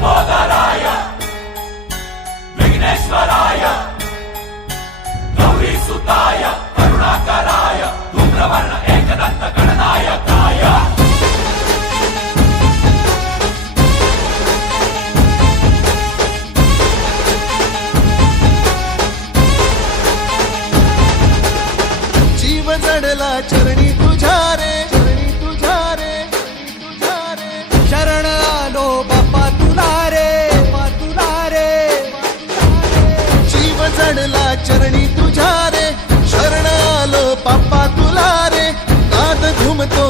लंबोदराय विघ्नेश्वराय गौरीसुताय करुणाकराय धूम्रवर्ण एकदंत गणनायकाय जीव जडला चरणी तुझ्या रे, शरण आलो बाप्पा तुला रे, जीव जडला चरणी तुझ्या रे, शरण आलो बाप्पा तुला रे, नाद घुमतो